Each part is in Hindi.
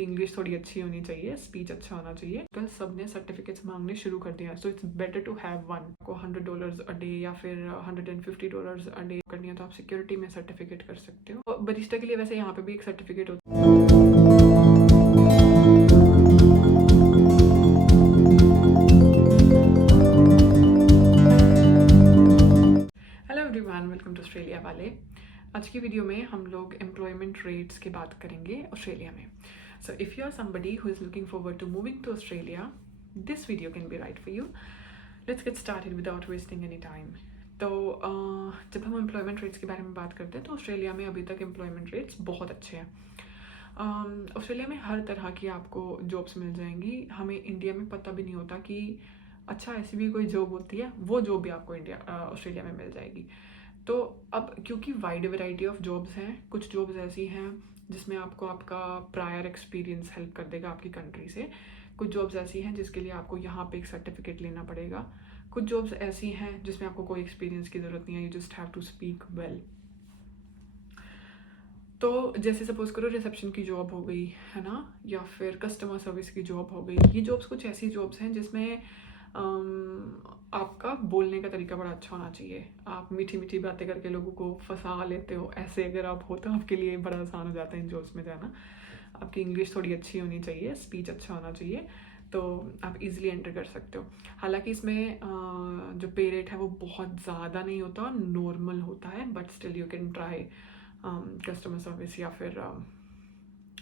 आपकी इंग्लिश थोड़ी अच्छी होनी चाहिए, स्पीच अच्छा होना चाहिए। कल सब ने सर्टिफिकेट्स मांगने शुरू कर दिया, so it's better to have one. को $100 अ डे या फिर $150 अ डे करनी है तो आप सिक्योरिटी में सर्टिफिकेट कर सकते हो। बरिस्टा के लिए वैसे यहाँ पे भी एक सर्टिफिकेट होता है। Hello everyone, welcome to Australia वाले। आज की वीडियो में हम लोग एम्प्लॉयमेंट रेट्स की बात करेंगे ऑस्ट्रेलिया में। So if you are somebody who is looking forward to moving to Australia, this video can be right for you. Let's get started without wasting any time. तो जब हम एम्प्लॉयमेंट रेट्स के बारे में बात करते हैं तो ऑस्ट्रेलिया में अभी तक एम्प्लॉयमेंट रेट्स बहुत अच्छे हैं। ऑस्ट्रेलिया में हर तरह की आपको जॉब्स मिल जाएंगी। हमें इंडिया में पता भी नहीं होता कि अच्छा ऐसी भी कोई जॉब होती है, वो जॉब भी आपको ऑस्ट्रेलिया में मिल जाएगी। तो अब क्योंकि वाइड वैरायटी ऑफ जॉब्स हैं, कुछ जॉब्स ऐसी हैं जिसमें आपको आपका प्रायर एक्सपीरियंस हेल्प कर देगा आपकी कंट्री से। कुछ जॉब्स ऐसी हैं जिसके लिए आपको यहाँ पे एक सर्टिफिकेट लेना पड़ेगा। कुछ जॉब्स ऐसी हैं जिसमें आपको कोई एक्सपीरियंस की ज़रूरत नहीं है, you just have to speak well. तो जैसे सपोज करो रिसेप्शन की जॉब हो गई है ना, या फिर कस्टमर सर्विस की जॉब हो गई। ये जॉब्स कुछ ऐसी जॉब्स हैं जिसमें आपका बोलने का तरीका बड़ा अच्छा होना चाहिए। आप मीठी मीठी बातें करके लोगों को फंसा लेते हो, ऐसे अगर आप हो तो आपके लिए बड़ा आसान हो जाता है इन जॉब्स में जाना। आपकी इंग्लिश थोड़ी अच्छी होनी चाहिए, स्पीच अच्छा होना चाहिए, तो आप इजीली एंटर कर सकते हो। हालांकि इसमें जो पे रेट है वो बहुत ज़्यादा नहीं होता, नॉर्मल होता है, but still you can try customer service या फिर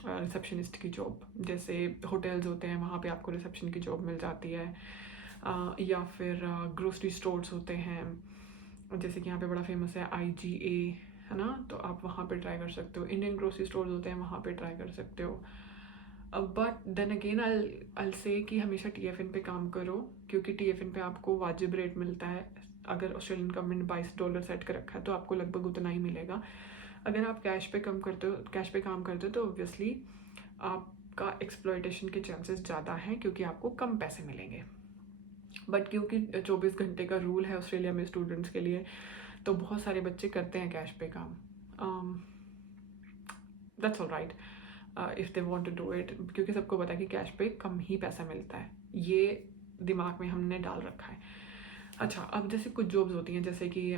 रिसेप्शनिस्ट की जॉब। जैसे होटल्स होते हैं वहाँ पे आपको रिसेप्शन की जॉब मिल जाती है, या फिर ग्रोसरी स्टोर्स होते हैं, जैसे कि यहाँ पे बड़ा फेमस है IGA, है ना, तो आप वहाँ पे ट्राई कर सकते हो। इंडियन ग्रोसरी स्टोर्स होते हैं वहाँ पे ट्राई कर सकते हो। बट देन अगेन आई से कि हमेशा TFN पे काम करो, क्योंकि TFN पे आपको वाजिब रेट मिलता है। अगर ऑस्ट्रेलियन गवर्नमेंट $22 सेट कर रखा है तो आपको लगभग उतना ही मिलेगा। अगर आप कैश पे काम करते हो तो ऑब्वियसली आपका एक्सप्लॉयटेशन के चांसेस ज़्यादा हैं, क्योंकि आपको कम पैसे मिलेंगे। बट क्योंकि 24 घंटे का रूल है ऑस्ट्रेलिया में स्टूडेंट्स के लिए, तो बहुत सारे बच्चे करते हैं कैश पे काम। That's all right if they want to do it, क्योंकि सबको पता है कि कैश पे कम ही पैसा मिलता है, ये दिमाग में हमने डाल रखा है। अच्छा, अब जैसे कुछ जॉब्स होती हैं, जैसे कि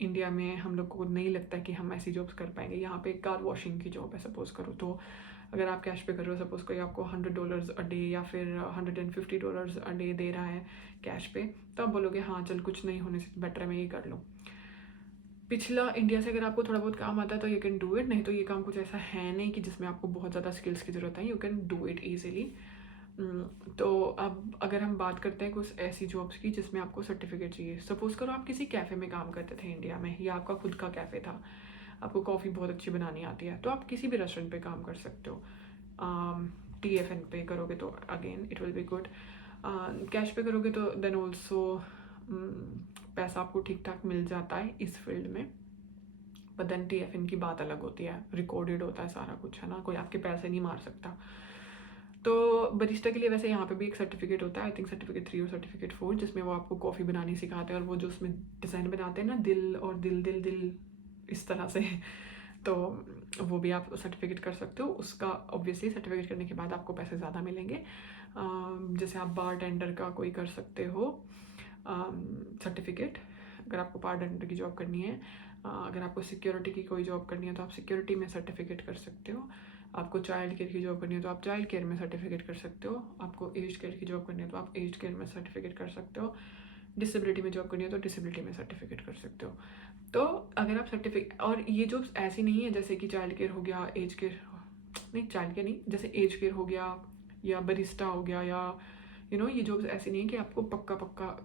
इंडिया में हम लोग को नहीं लगता कि हम ऐसी जॉब्स कर पाएंगे। यहाँ पे कार वॉशिंग की जॉब है सपोज करो, तो अगर आप कैश पे कर रहे हो, सपोज कोई आपको $100 अ डे या फिर $150 अ डे दे रहा है कैश पे, तो आप बोलोगे हाँ चल, कुछ नहीं होने से बेटर है मैं ये कर लूँ। पिछला इंडिया से अगर आपको थोड़ा बहुत काम आता है तो यू कैन डू इट, नहीं तो ये काम कुछ ऐसा है नहीं कि जिसमें आपको बहुत ज़्यादा स्किल्स की ज़रूरत है, you can do it easily. तो अब अगर हम बात करते हैं कुछ ऐसी जॉब्स की जिसमें आपको सर्टिफिकेट चाहिए। सपोज करो आप किसी कैफ़े में काम करते थे इंडिया में, या आपका खुद का कैफ़े था, आपको कॉफ़ी बहुत अच्छी बनानी आती है, तो आप किसी भी रेस्टोरेंट पे काम कर सकते हो। TFN पे करोगे तो again it will be good. Cash पे करोगे तो देन ऑल्सो पैसा आपको ठीक ठाक मिल जाता है इस फील्ड में। बट देन TFN की बात अलग होती है, रिकॉर्डेड होता है सारा कुछ, है ना, कोई आपके पैसे नहीं मार सकता। तो बरिस्टा के लिए वैसे यहाँ पे भी एक सर्टिफिकेट होता है, आई थिंक सर्टिफिकेट 3 और सर्टिफिकेट 4, जिसमें वो आपको कॉफ़ी बनानी सिखाते हैं, और वो जो उसमें डिज़ाइन बनाते हैं ना, दिल और दिल दिल दिल इस तरह से, तो वो भी आप सर्टिफिकेट कर सकते हो। उसका ऑब्वियसली सर्टिफिकेट करने के बाद आपको पैसे ज़्यादा मिलेंगे। जैसे आप बार टेंडर का कोई कर सकते हो सर्टिफिकेट, अगर आपको बार टेंडर की जॉब करनी है। अगर आपको सिक्योरिटी की कोई जॉब करनी है तो आप सिक्योरिटी में सर्टिफिकेट कर सकते हो। आपको चाइल्ड केयर की जॉब करनी है तो आप चाइल्ड केयर में सर्टिफिकेट कर सकते हो। आपको एज केयर की जॉब करनी है तो आप एज केयर में सर्टिफिकेट कर सकते हो। डिसेबिलिटी में जॉब करनी है तो डिसेबिलिटी में सर्टिफिकेट कर सकते हो। तो अगर आप सर्टिफिकेट, और ये जॉब्स ऐसी नहीं है जैसे कि चाइल्ड केयर हो गया, एज केयर नहीं, चाइल्ड केयर नहीं, जैसे एज केयर हो गया या बरिस्टा हो गया, या ये जॉब्स ऐसी नहीं है कि आपको पक्का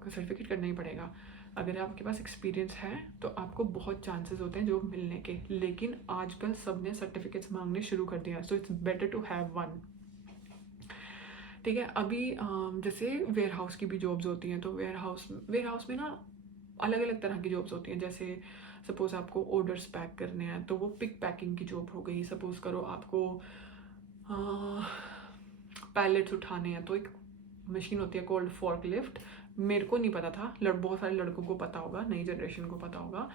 सर्टिफिकेट करना ही पड़ेगा। अगर आपके पास एक्सपीरियंस है तो आपको बहुत चांसेस होते हैं जॉब मिलने के, लेकिन आजकल सब ने सर्टिफिकेट्स मांगने शुरू कर दिया है, so it's better to have one. ठीक है, अभी जैसे वेयर हाउस की भी जॉब्स होती हैं, तो वेयर हाउस में ना अलग अलग तरह की जॉब्स होती हैं। जैसे सपोज आपको ऑर्डर्स पैक करने हैं तो वो पिक पैकिंग की जॉब हो गई। सपोज करो आपको पैलेट्स उठाने हैं, तो एक मशीन होती है कॉल्ड फॉर्क लिफ्ट। मेरे को नहीं पता था, बहुत सारे लड़कों को पता होगा, नई जनरेशन को पता होगा।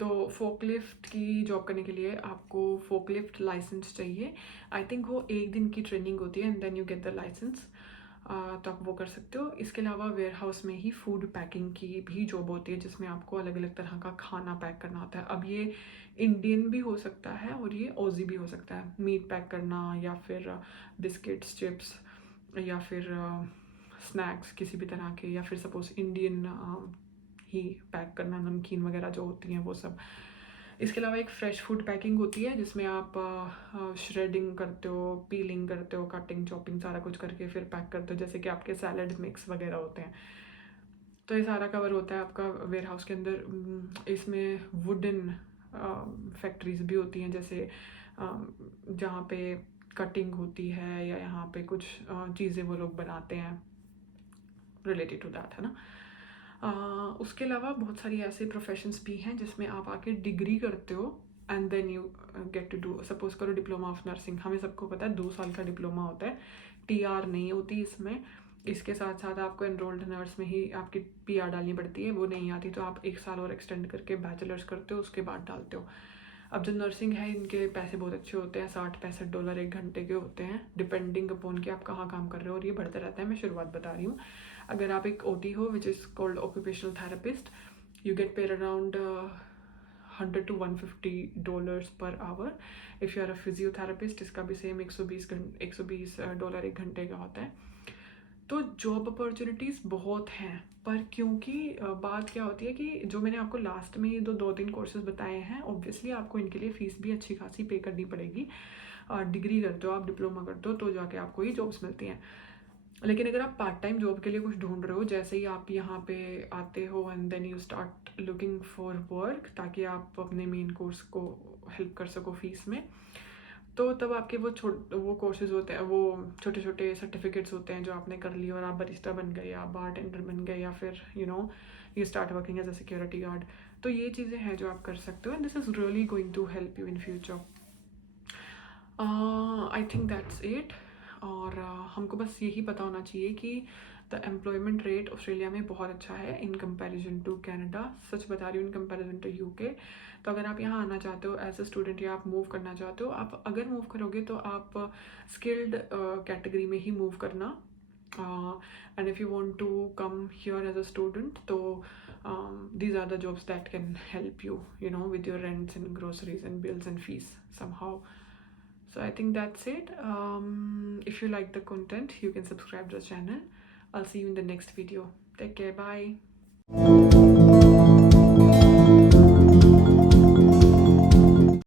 तो फोकलिफ्ट की जॉब करने के लिए आपको फोकलिफ्ट लाइसेंस चाहिए। आई थिंक वो 1 दिन की ट्रेनिंग होती है and then you get the licence. तो आप वो कर सकते हो। इसके अलावा वेयर हाउस में ही फूड पैकिंग की भी जॉब होती है, जिसमें आपको अलग अलग तरह का खाना पैक करना होता है। अब ये इंडियन भी हो सकता है और ये ऑजी भी हो सकता है। मीट पैक करना या फिर बिस्किट्स, चिप्स या फिर स्नैक्स किसी भी तरह के, या फिर सपोज इंडियन ही पैक करना, नमकीन वगैरह जो होती हैं वो सब। इसके अलावा एक फ्रेश फूड पैकिंग होती है जिसमें आप श्रेडिंग करते हो, पीलिंग करते हो, कटिंग चॉपिंग सारा कुछ करके फिर पैक करते हो, जैसे कि आपके सैलड मिक्स वगैरह होते हैं। तो ये सारा कवर होता है आपका वेयर हाउस के अंदर। इसमें वुडन फैक्ट्रीज भी होती हैं, जैसे जहाँ पे कटिंग होती है या यहाँ पे कुछ चीज़ें वो लोग बनाते हैं रिलेटेड टू दैट, है ना। उसके अलावा बहुत सारी ऐसे प्रोफेशंस भी हैं जिसमें आप आके डिग्री करते हो and then you get to do, suppose करो डिप्लोमा ऑफ नर्सिंग। हमें सबको पता है 2 साल का डिप्लोमा होता है, TR नहीं होती इसमें। इसके साथ साथ आपको एनरोल्ड नर्स में ही आपकी PR डालनी पड़ती है, वो नहीं आती तो आप 1 साल और एक्सटेंड करके बैचलर्स करते हो, उसके बाद डालते हो। अब जो नर्सिंग है इनके पैसे बहुत अच्छे होते हैं, $60-65 1 घंटे के होते हैं, डिपेंडिंग अपॉन कि आप कहाँ काम कर रहे हो, और ये बढ़ता रहता है। मैं शुरुआत बता रही हूँ। अगर आप एक OT हो which is called occupational therapist, you get paid around $100 to $150 per hour. If you are a physiotherapist, इसका भी सेम $120 1 घंटे का होता है। तो जॉब अपॉर्चुनिटीज़ बहुत हैं, पर क्योंकि बात क्या होती है कि जो मैंने आपको लास्ट में ये 2-3 कोर्सेज बताए हैं, ऑब्वियसली आपको इनके लिए फ़ीस भी अच्छी खासी पे करनी पड़ेगी। डिग्री करते हो आप, डिप्लोमा करते हो, तो जाके आपको ये जॉब्स मिलती हैं। लेकिन अगर आप पार्ट टाइम जॉब के लिए कुछ ढूंढ रहे हो, जैसे ही आप यहाँ पे आते हो and then you start looking for work, ताकि आप अपने मेन कोर्स को हेल्प कर सको फीस में, तो तब आपके वो कोर्सेज होते हैं, वो छोटे छोटे सर्टिफिकेट्स होते हैं जो आपने कर लिए और आप बरिस्टा बन गए, आप बार टेंडर बन गए, या फिर you start working as a security guard. तो ये चीज़ें हैं जो आप कर सकते हो and this is really going to help you in future. I think that's it. और हमको बस यही पता होना चाहिए कि द एम्प्लॉयमेंट रेट ऑस्ट्रेलिया में बहुत अच्छा है इन कंपैरिजन टू कनाडा। सच बता रही हूँ, इन कंपैरिजन टू UK। तो अगर आप यहाँ आना चाहते हो एज अ स्टूडेंट या आप मूव करना चाहते हो, आप अगर मूव करोगे तो आप स्किल्ड कैटेगरी में ही मूव करना। And if you want to come here as a student, तो these are the jobs that can help you, with your rents and groceries and bills and fees somehow. So I think that's it. If you like the content, you can subscribe to the channel. I'll see you in the next video. Take care. Bye.